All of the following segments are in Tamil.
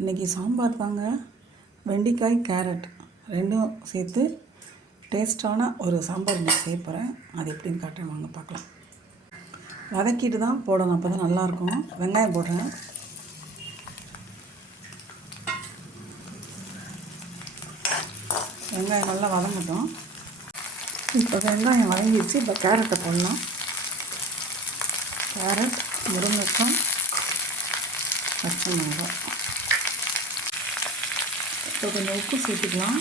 இன்றைக்கி சாம்பார் தாங்க. வெண்டைக்காய் கேரட் ரெண்டும் சேர்த்து டேஸ்டான ஒரு சாம்பார் இன்றைக்கி செய்ய போகிறேன் அது எப்படின்னு காட்டுறேன். வாங்க பார்க்கலாம். வதக்கிட்டு தான் போடணும். அப்போ தான் நல்லாயிருக்கும் வெங்காயம் போடுறேன். வெங்காயம் நல்லா வதங்கட்டும். இப்போ வெங்காயம் வதங்கிடுச்சு. இப்போ கேரட்டை போடலாம். கேரட் முருங்கைக்காய் பச்சை மிளகாய். இப்போ கொஞ்சம் உப்பு சேர்த்துக்கலாம்.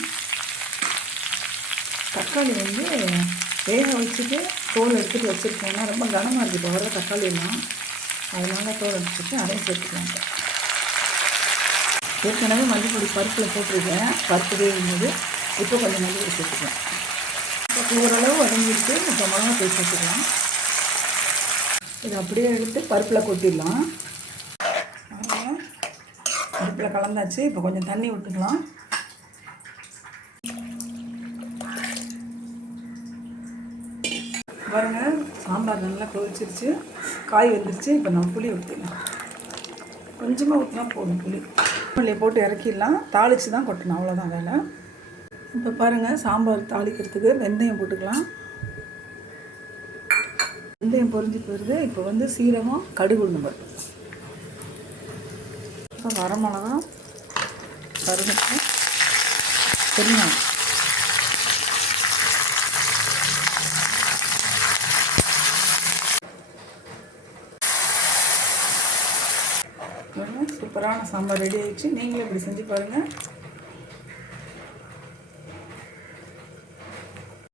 தக்காளி வந்து வேக வச்சுட்டு தோல் எடுத்துகிட்டு வச்சுருக்கோம்னா ரொம்ப கனமாக இருக்குது இப்போ வர தக்காளி எல்லாம் அதனால் தோல் எடுத்துட்டு அதையும் சேர்த்துக்கலாம். ஏற்கனவே மல்லிப்பொடி பருப்பில் போட்டிருக்கேன். பருப்பு வேகும்போது இப்போ கொஞ்சம் மல்லிப்பொடி சேர்த்துக்கலாம். இப்போ ஓரளவு வதங்கிட்டு இப்போ மிளகா போய் சேர்த்துக்கலாம். இதை அப்படியே எடுத்து பருப்பில் கொட்டிடலாம். பருப்பில் கலந்தாச்சு. இப்போ கொஞ்சம் தண்ணி விட்டுக்கலாம். பாருங்க சாம்பார் நல்லா கொதிச்சிருச்சு. காய் வந்துருச்சு. இப்போ நம்ம புளி ஊற்றிடலாம் கொஞ்சமாக ஊற்றினா போதும் புளி. புளியை போட்டு இறக்கிடலாம். தாளித்து தான் கொட்டணும். அவ்வளோதான் வேலை. இப்போ பாருங்கள் சாம்பார் தாளிக்கிறதுக்கு வெந்தயம் போட்டுக்கலாம். வெந்தயம் பொறிஞ்சு போயிடுது. இப்போ வந்து சீரகம் கடுகு உளுந்து பருப்பு. இப்போ வரமிளகா கருவேப்பிலை பெருங்காயம். சூப்பரான சாம்பார் ரெடி ஆயிடுச்சு. நீங்களும் இப்படி செஞ்சு பாருங்கள்